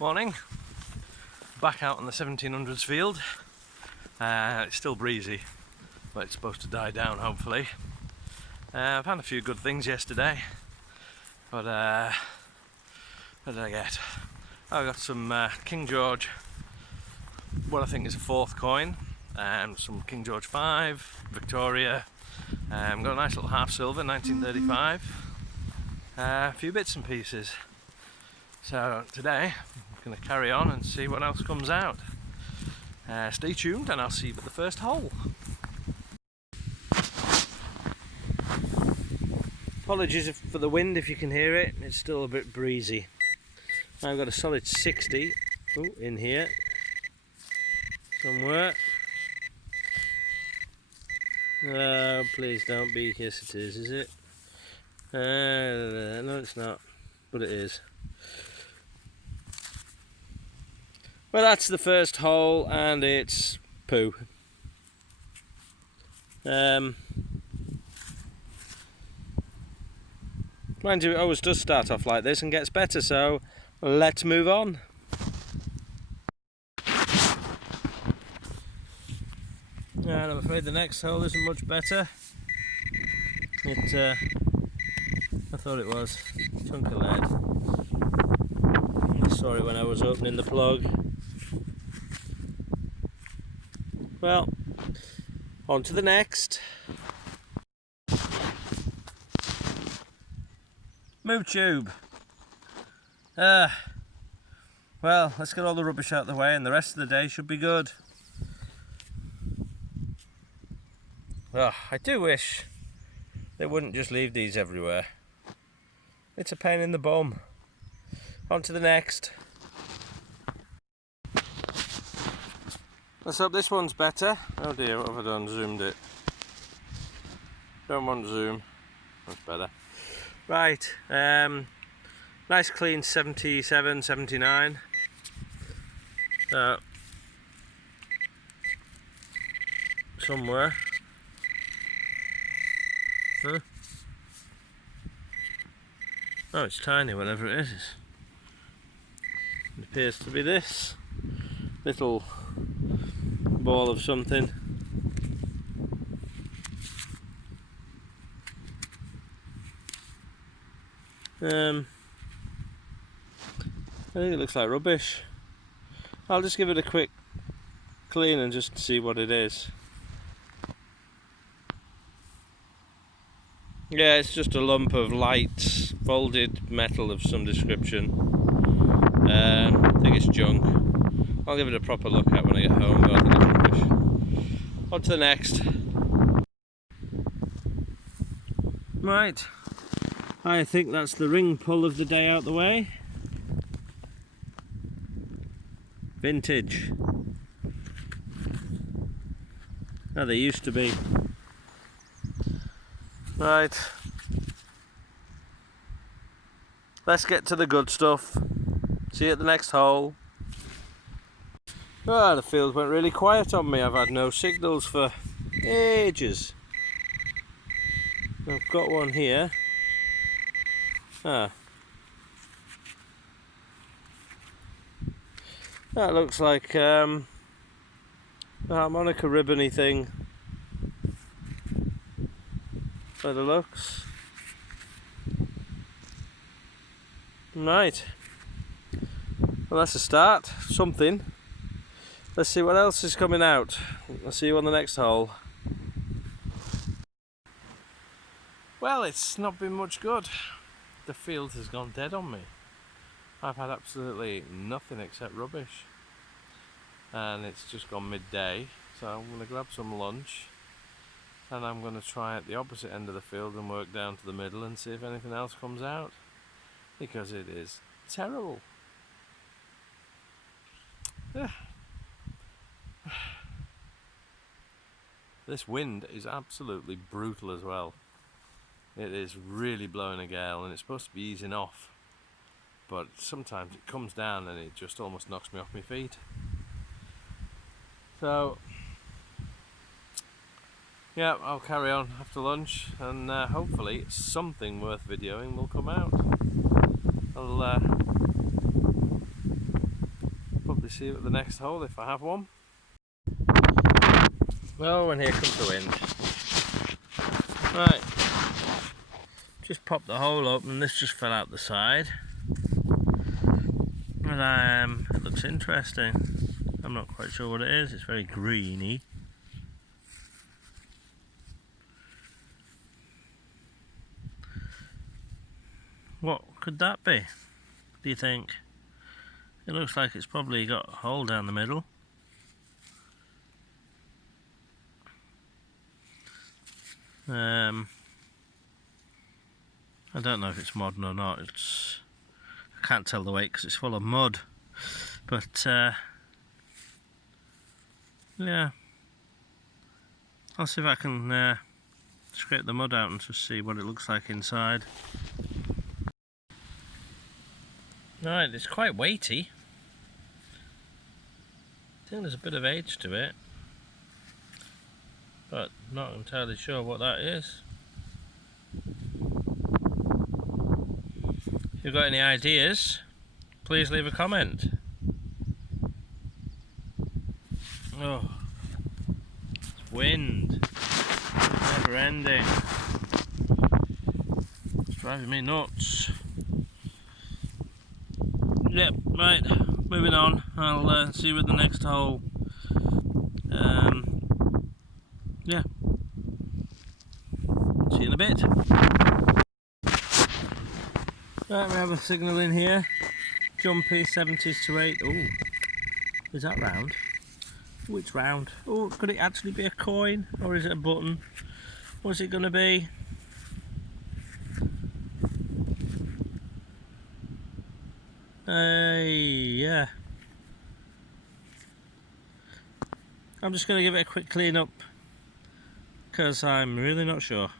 Morning. Back out on the 1700's field. It's still breezy, but it's supposed to die down hopefully. I found a few good things yesterday, but what did I get? I got some King George, what I think is a 4th coin, and some King George V, Victoria. Got a nice little half silver, 1935. A few bits and pieces. So today I'm going to carry on and see what else comes out. Stay tuned and I'll see you at the first hole. Apologies for the wind if you can hear it, it's still a bit breezy. I've got a solid 60 in here somewhere. Oh, please don't be. Yes it is it? No it's not, but it is. Well, that's the first hole and it's poo. Mind you, it always does start off like this and gets better, so let's move on. And I'm afraid the next hole isn't much better. I thought it was. Chunk of lead. I saw it when I was opening the plug. Well, on to the next. Move tube. Well, let's get all the rubbish out of the way and the rest of the day should be good. I do wish they wouldn't just leave these everywhere. It's a pain in the bum. On to the next. Let's hope this one's better. Oh dear, what have I done? Zoomed it. Don't want zoom. That's better. Right, nice clean 77, 79. Somewhere. Huh? Oh, it's tiny, whatever it is. It appears to be this little ball of something. I think it looks like rubbish. I'll just give it a quick clean and just see what it is. Yeah, it's just a lump of light folded metal of some description. I think it's junk. I'll give it a proper look at when I get home, but I think it's rubbish. On to the next. Right. I think that's the ring pull of the day out the way. Vintage. Oh, they used to be. Right. Let's get to the good stuff. See you at the next hole. Oh, the field went really quiet on me. I've had no signals for ages. I've got one here. That looks like a harmonica ribbony thing by the looks. Right. Well, that's a start. Something. Let's see what else is coming out. I'll see you on the next hole. Well, it's not been much good. The field has gone dead on me. I've had absolutely nothing except rubbish. And it's just gone midday, so I'm going to grab some lunch and I'm going to try at the opposite end of the field and work down to the middle and see if anything else comes out, because it is terrible. This wind is absolutely brutal as well. It is really blowing a gale and it's supposed to be easing off, but sometimes it comes down and it just almost knocks me off my feet. So yeah, I'll carry on after lunch and hopefully something worth videoing will come out. I'll see you at the next hole if I have one. Oh, and here comes the wind. Right, just popped the hole open and this just fell out the side. And it looks interesting. I'm not quite sure what it is. It's very greeny. What could that be, do you think? It looks like it's probably got a hole down the middle. I don't know if it's modern or not. I can't tell the weight because it's full of mud. But yeah, I'll see if I can scrape the mud out and just see what it looks like inside. Right, it's quite weighty. I think there's a bit of age to it, but not entirely sure what that is. If you've got any ideas, please leave a comment. Oh, it's wind. It's never ending. It's driving me nuts. Yep, right, moving on. I'll see you at the next hole. Yeah. See you in a bit. Right, we have a signal in here. Jumpy 70s to 8. Oh, is that round? Oh, it's round. Oh, could it actually be a coin? Or is it a button? What's it going to be? Yeah. I'm just going to give it a quick clean up because I'm really not sure.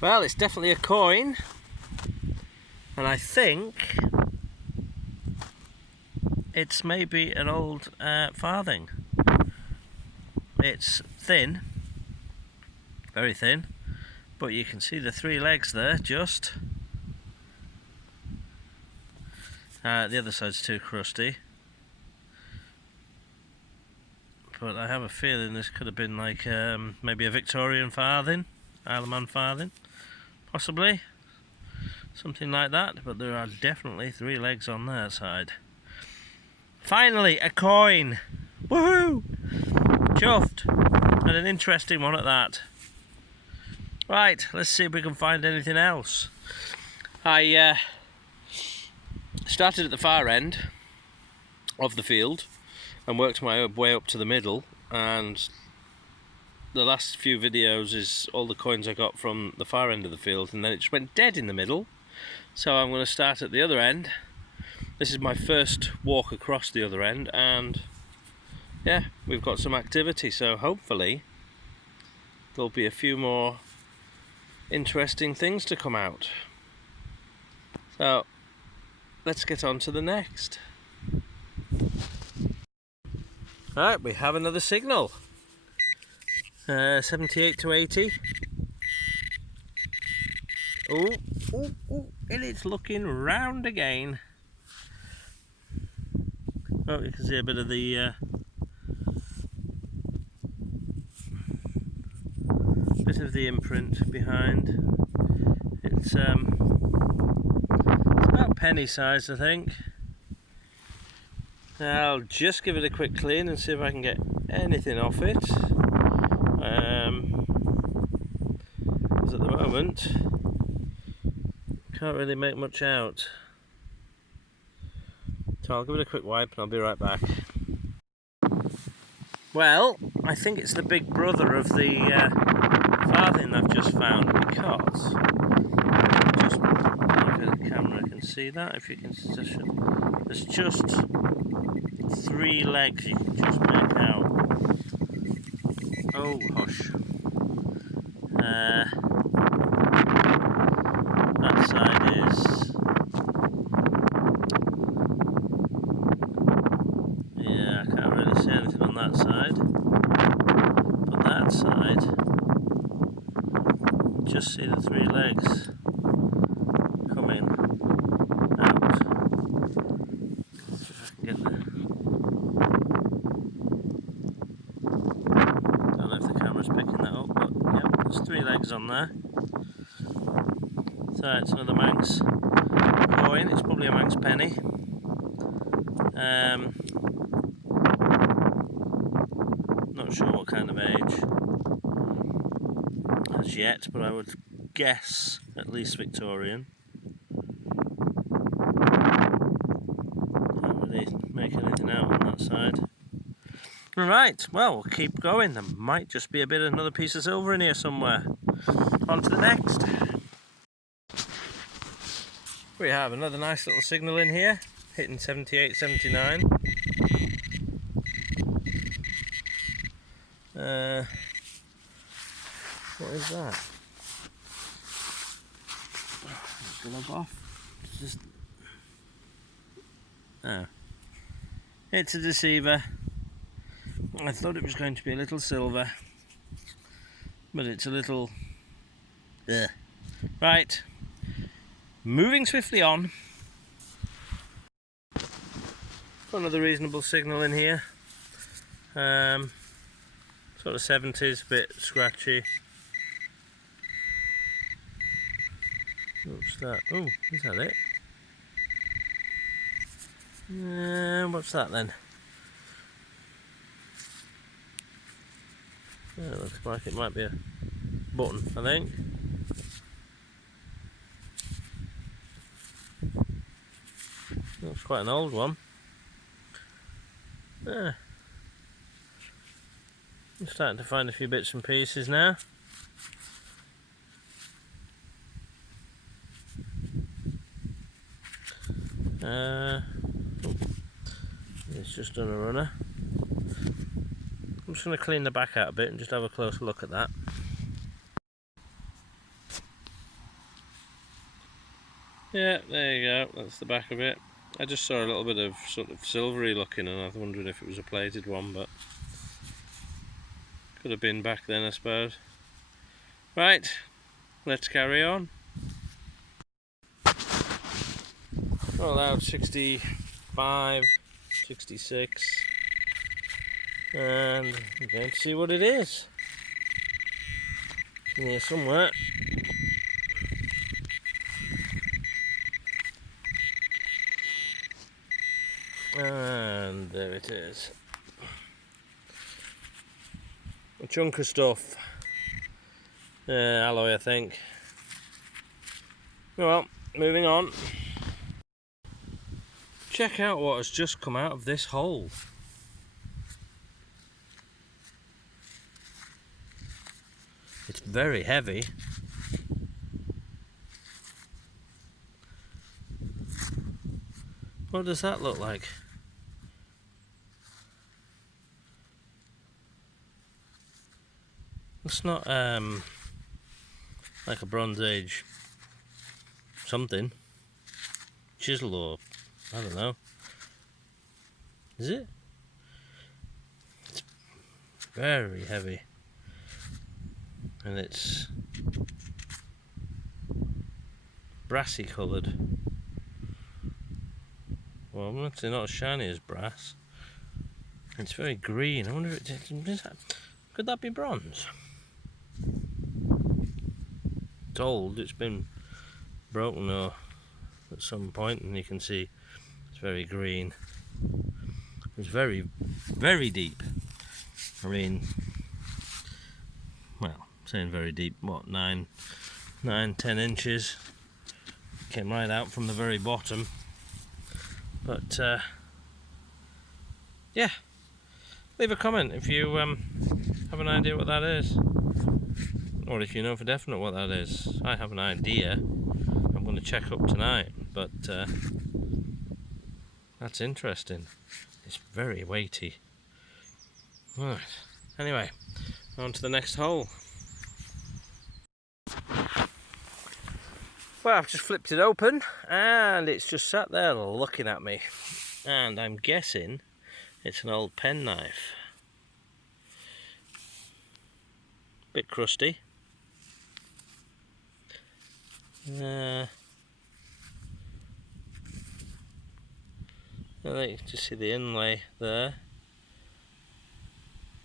Well, it's definitely a coin, and I think it's maybe an old farthing. It's thin, very thin, but you can see the three legs there just. The other side's too crusty, but I have a feeling this could have been like maybe a Victorian farthing, Isle of Man farthing, possibly something like that, but there are definitely three legs on their side. Finally, a coin! Woohoo! Chuffed! And an interesting one at that. Right, let's see if we can find anything else. I started at the far end of the field and worked my way up to the middle, and the last few videos is all the coins I got from the far end of the field, and then it just went dead in the middle. So I'm going to start at the other end. This is my first walk across the other end, and yeah, we've got some activity, so hopefully there'll be a few more interesting things to come out. So let's get on to the next. Alright, we have another signal. 78 to 80. Oh, and it's looking round again. Oh, you can see a bit of the imprint behind. It's about penny sized, I think. I'll just give it a quick clean and see if I can get anything off it. Because at the moment, can't really make much out. So I'll give it a quick wipe and I'll be right back. Well, I think it's the big brother of the farthing I've just found, because just look at the camera, I can see that. If you can, there's just three legs you can just make out. Oh, hush. That side is, yeah, I can't really see anything on that side, but that side, just see the three legs. 3 legs on there. So it's another Manx coin. It's probably a Manx penny. Not sure what kind of age as yet, but I would guess at least Victorian. Can't really make anything out on that side. Right, well, we'll keep going. There might just be another piece of silver in here somewhere. On to the next. We have another nice little signal in here, hitting 78, 79. What is that? Glove off. It's just... oh. It's a deceiver. I thought it was going to be a little silver, but it's a little... ugh. Right, moving swiftly on. Got another reasonable signal in here. Sort of 70s, bit scratchy. What's that? Oh, is that it? What's that then? Yeah, it looks like it might be a button, I think. Looks quite an old one. Yeah. I'm starting to find a few bits and pieces now. It's just done a runner. I'm just going to clean the back out a bit and just have a closer look at that. Yeah, there you go, that's the back of it. I just saw a little bit of sort of silvery looking and I was wondering if it was a plated one, but could have been back then, I suppose. Right, let's carry on. Well, allowed 65, 66, and I'm going to see what it is. In here somewhere. And there it is. A chunk of stuff. Alloy, I think. Well, moving on. Check out what has just come out of this hole. It's very heavy. What does that look like? It's not like a Bronze Age something. Chisel or I don't know. Is it? It's very heavy. And it's brassy coloured. Well, actually not as shiny as brass. It's very green. I wonder if could that be bronze? It's old, it's been broken or at some point, and you can see it's very green. It's very, very deep. I mean, well, saying very deep, what, 9, 10 inches. Came right out from the very bottom. But yeah, leave a comment if you have an idea what that is, or if you know for definite what that is. I have an idea. I'm going to check up tonight, but that's interesting. It's very weighty. Right, anyway, on to the next hole. Well, I've just flipped it open and it's just sat there looking at me, and I'm guessing it's an old penknife. Bit crusty. I think you can just see the inlay there.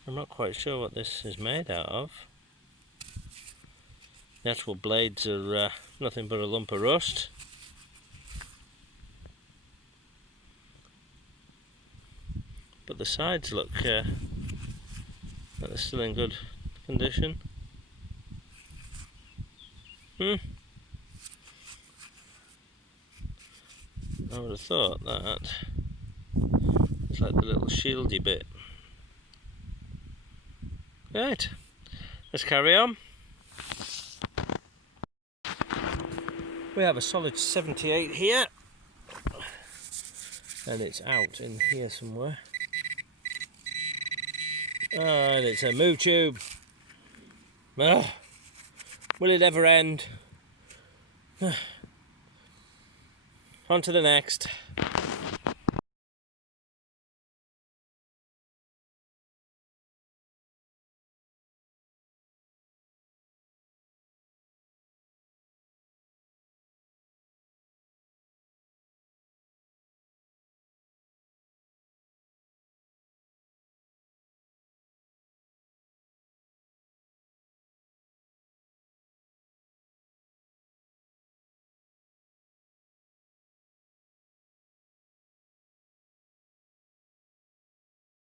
I'm not quite sure what this is made out of. The actual blades are nothing but a lump of rust. But the sides look like they're still in good condition. I would have thought that it's like the little shieldy bit. Right, let's carry on. We have a solid 78 here, and it's out in here somewhere. And it's a moo tube. Oh, will it ever end? On to the next.